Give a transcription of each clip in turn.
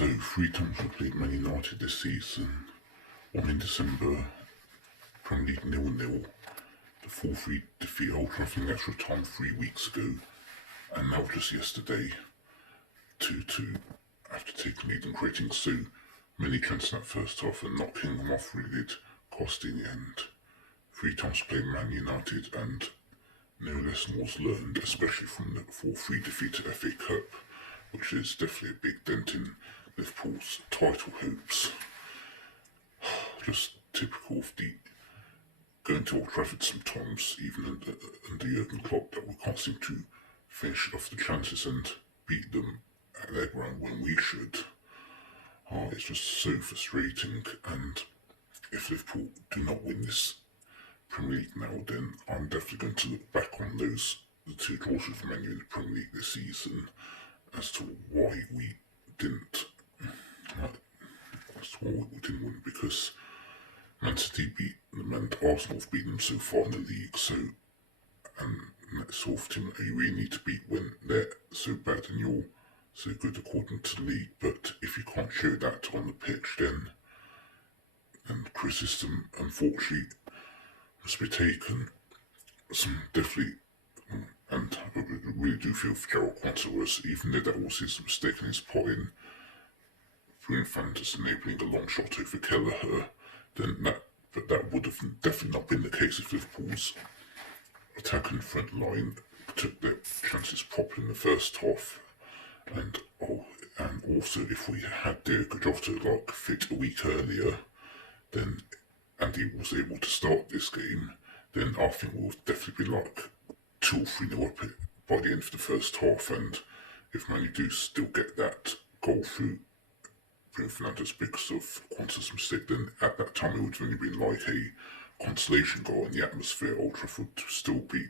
So 3 times we played Man United this season. One in December, Premier League 0-0. The 4-3 defeat at Old Trafford in extra time 3 weeks ago. And now just yesterday, 2-2 after taking lead and creating so many chances in that first half and knocking them off really did cost in the end. 3 times played Man United and no lesson was learned, especially from the 4-3 defeat at FA Cup, which is definitely a big dent in Liverpool's title hopes. Just typical of the going to Old Trafford sometimes, even under Jurgen Klopp, that we can't seem to finish off the chances and beat them at their ground when we should. It's just so frustrating, and if Liverpool do not win this Premier League now, then I'm definitely going to look back on the 2 draws with Man U in the Premier League this season as to why we didn't win, because Man City beat them and Arsenal have beaten them so far in the league, and that sort of team that you really need to beat when they're so bad and you're so good according to the league. But if you can't show that on the pitch, then criticism unfortunately must be taken. Some definitely, and I really do feel for Gerald Quantaros, even though that was his mistake in his part in through Fantas enabling a long shot over Kelleher, but that would have definitely not been the case if Liverpool's attack and front line took their chances properly in the first half, and also if we had Diogo Jota fit a week earlier, and he was able to start this game, then I think we'll definitely be 2 or 3-0 up by the end of the first half, and if Man U do still get that goal through Bruno Fernandes because of Quanta's mistake, then at that time it would have only been a consolation goal, and the atmosphere at Old Trafford would still be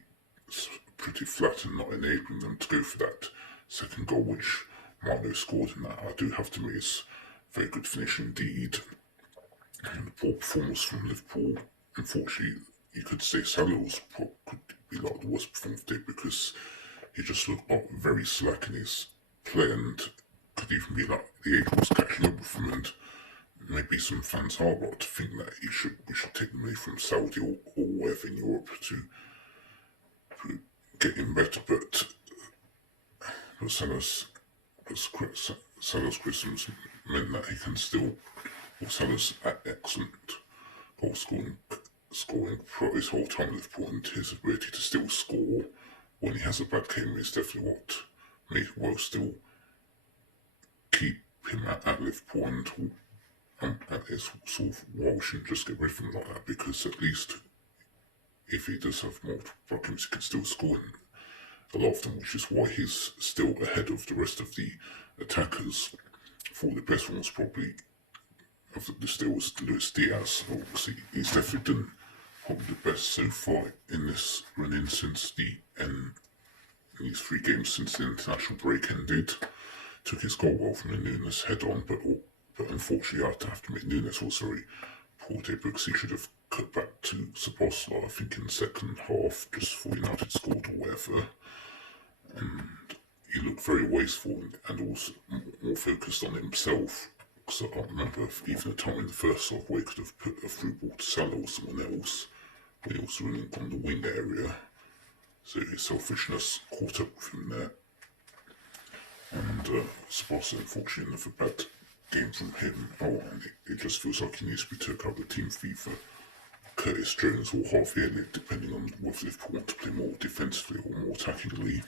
pretty flat and not enabling them to go for that second goal, which Marno scored in that. I do have to admit it's very good finish indeed. And the poor performance from Liverpool, unfortunately, you could say Salah could be the worst performance today, because he just looked very slack in his play, and could even be the age was catching up with him, and maybe some fans are right to think that we should take the money from Saudi or wherever in Europe to get him better, but Salah's criticisms meant that he can still, Salah's excellent goal scoring throughout his whole time with Liverpool, and his ability to still score when he has a bad game is definitely what made well still keep him at Liverpool, and it's sort of why we shouldn't just get rid of him like that, because at least if he does have multiple games, he can still score in a lot of them, which is why he's still ahead of the rest of the attackers. For the best one was probably of the still was Luis Diaz. Obviously, he's definitely done probably the best so far in this run-in since in these 3 games since the international break ended. Took his goal well from the Nunes head-on, but unfortunately I have to admit Nunes was very poor day, because he should have cut back to Szoboszlai, I think, in the second half, just before United scored or whatever. And he looked very wasteful and also more focused on himself. Because I remember even a time in the first half where he could have put a through ball to Salah or someone else, when he was running on the wing area. So his selfishness caught up with him there. And Szoboszlai, unfortunately, another bad game from him. And it just feels like he needs to be took out of the team fee for Curtis Jones or Harvey Elliott, depending on whether Liverpool want to play more defensively or more attackingly.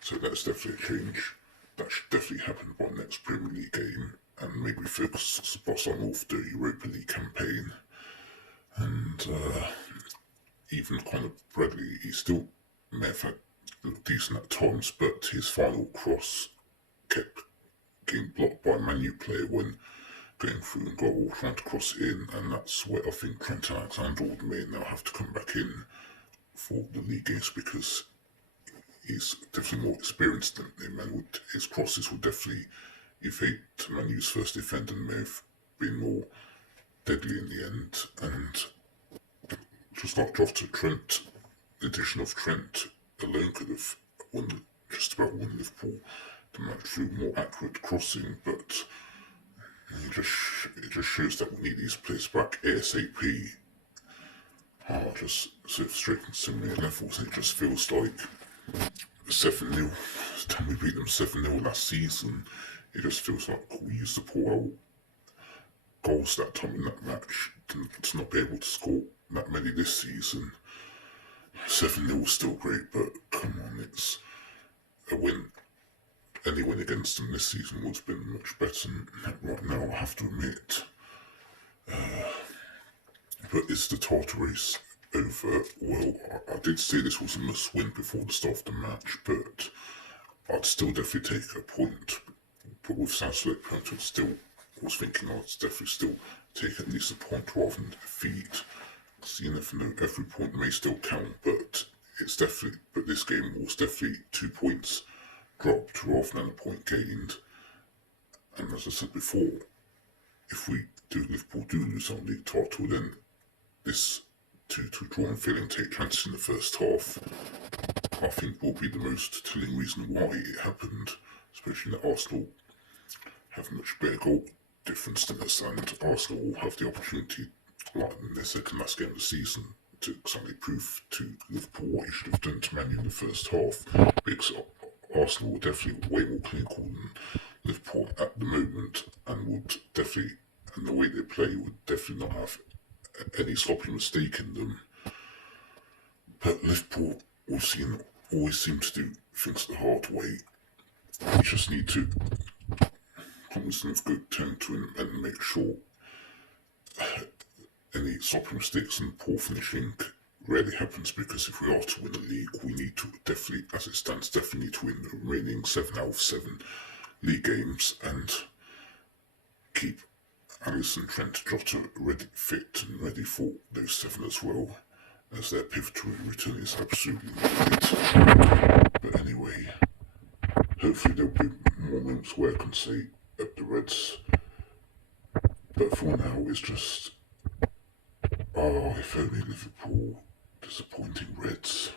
So that's definitely a change. That should definitely happen by the next Premier League game, and maybe focus Szoboszlai on the Europa League campaign. And even Conor Bradley, he still may have had decent at times, but his final cross kept getting blocked by a Man U player when going through and goal, trying to cross it in, and that's where I think Trent Alexander may now have to come back in for the league games, because he's definitely more experienced than him, and his crosses would definitely evade Man U's first defender and may have been more deadly in the end. And just like Jota, the addition of Trent alone could have just about won Liverpool the match through more accurate crossing, but it just shows that we need these players back ASAP. Just sort of straight from similar levels, and it just feels like 7-0. Time we beat them 7-0 last season, it just feels like we used to pour out goals that time in that match to not be able to score that many this season. 7-0 was still great, but come on, it's a win. Any win against them this season would have been much better right now, I have to admit. But is the title race over? Well, I did say this was a must-win before the start of the match, but I'd still definitely take a point. But with Southgate point, I still was thinking I'd definitely still take at least a point rather than defeat. So you never know, every point may still count, but this game was definitely 2 points dropped rather than a point gained. And as I said before, if Liverpool do lose our league title, then this 2-2 draw and failing to take chances in the first half, I think will be the most telling reason why it happened, especially that Arsenal have much better goal difference than us, and Arsenal will have the opportunity, like in their second last game of the season, to exactly prove to Liverpool what you should have done to Man Utd in the first half, because Arsenal were definitely way more clinical than Liverpool at the moment, and the way they play would definitely not have any sloppy mistake in them. But Liverpool always seem to do things the hard way. We just need to come with some good temper and make sure any sloppy mistakes and poor finishing rarely happens, because if we are to win the league, we need to definitely, as it stands, definitely need to win the remaining 7 out of 7 league games and keep Alisson, Trent, Jota fit and ready for those 7 as well, as their pivotal return is absolutely needed. But anyway, hopefully there'll be more moments where I can say up the Reds. But for now, it's just, if only Liverpool, disappointing Reds.